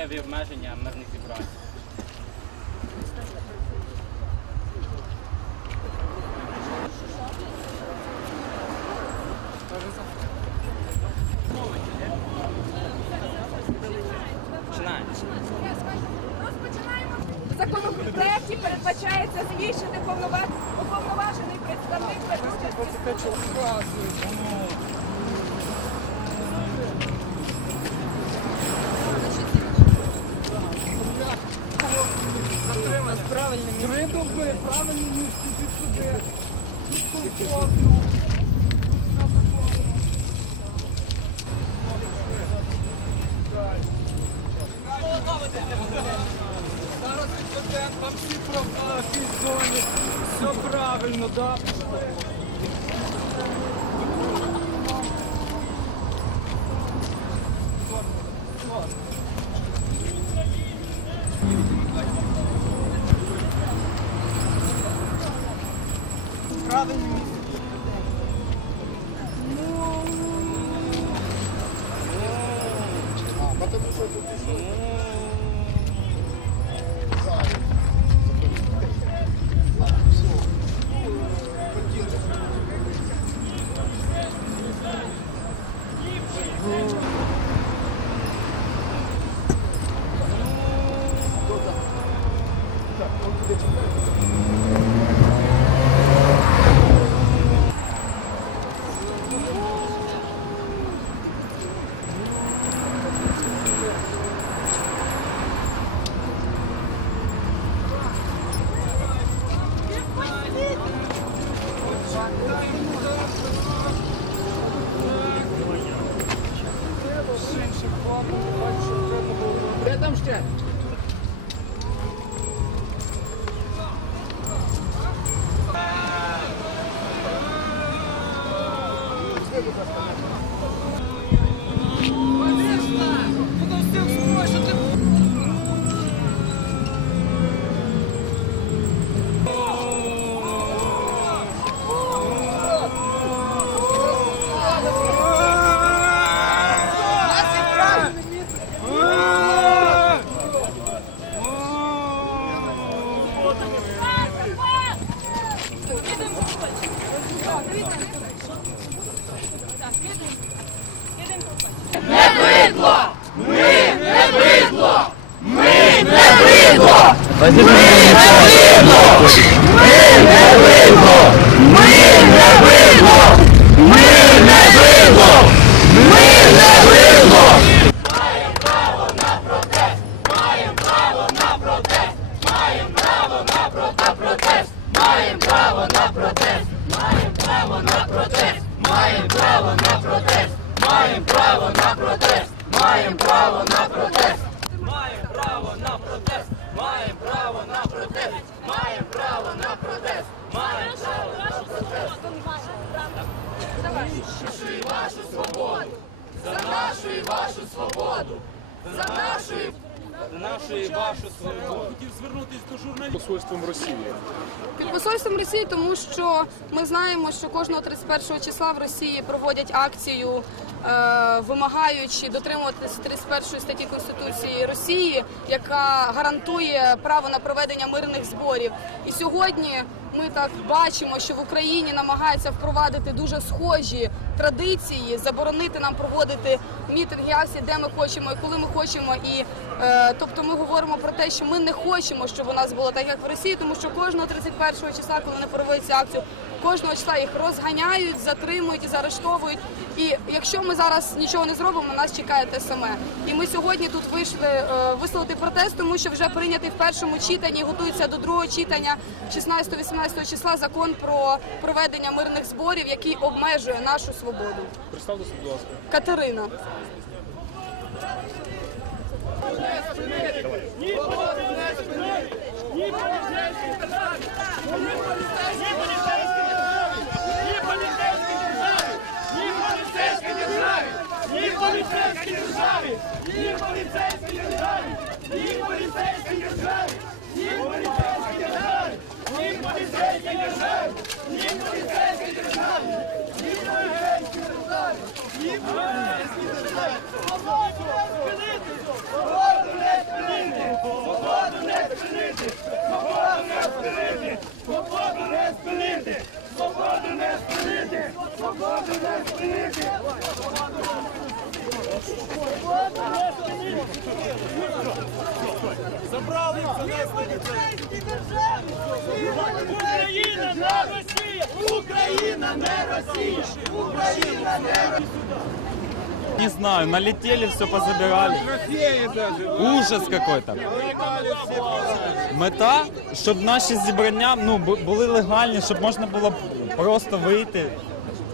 суттєві обмеження мирних зібрань. Законопроекті передбачається збільшити повнова- уповноважений представник Зараз відведемо вам всі права в цій зоні. Все правильно, да? Avenue Tentamos ter. Правильно місце. Де вашу свободу, За нашу і вашу свободу. посольством Росії. Під посольством Росії, тому що ми знаємо, що кожного 31 числа в Росії проводять акцію, вимагаючи дотримуватися 31 статті Конституції Росії, яка гарантує право на проведення мирних зборів. І сьогодні ми так бачимо, що в Україні намагаються впровадити дуже схожі традиції, заборонити нам проводити мітинги, акції, де ми хочемо і коли ми хочемо. І е, тобто ми говоримо про те, що ми не хочемо, щоб у нас було так, як в Росії, тому що кожного 31 числа, коли не проводиться акцію, кожного числа їх розганяють, затримують і заарештовують. І якщо ми зараз нічого не зробимо, нас чекає те саме. І ми сьогодні тут вийшли е, висловити протест, тому що вже прийнятий в першому читанні, готується до другого читання 16-18 числа закон про проведення мирних зборів, який обмежує нашу свободу. Представтеся, будь ласка. Катерина. украинские державы и полицейские! Україна не Росія! Україна не Росія! Україна не Росія! Не знаю, налетели, все позабирали. Ужас какой-то. Мета, щоб наші зібрання ну, були легальні, щоб можна було просто вийти.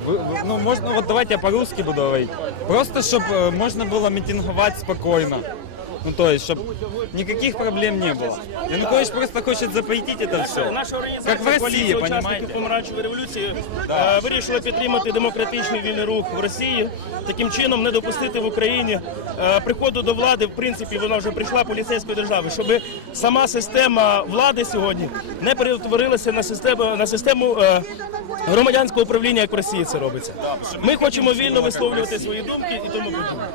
Ви- ви- Ну, можна, от давайте я по-русски буду говорити. Просто щоб е, можна було мітингувати спокійно. Ну, то есть, чтобы никаких проблем не было. Янукович просто хочет запретить это все. Наша Как організація в Росії, коаліція учасників понимаете? помаранчевої революції е, вирішила підтримати демократичний вільний рух в Росії. Таким чином не допустити в Україні е, приходу до влади. В принципі, вона вже прийшла поліцейської держави, щоб сама система влади сьогодні не перетворилася на систему на систему. е, Громадянського управління, як в Росії це робиться. Ми хочемо вільно висловлювати свої думки і тому подібне.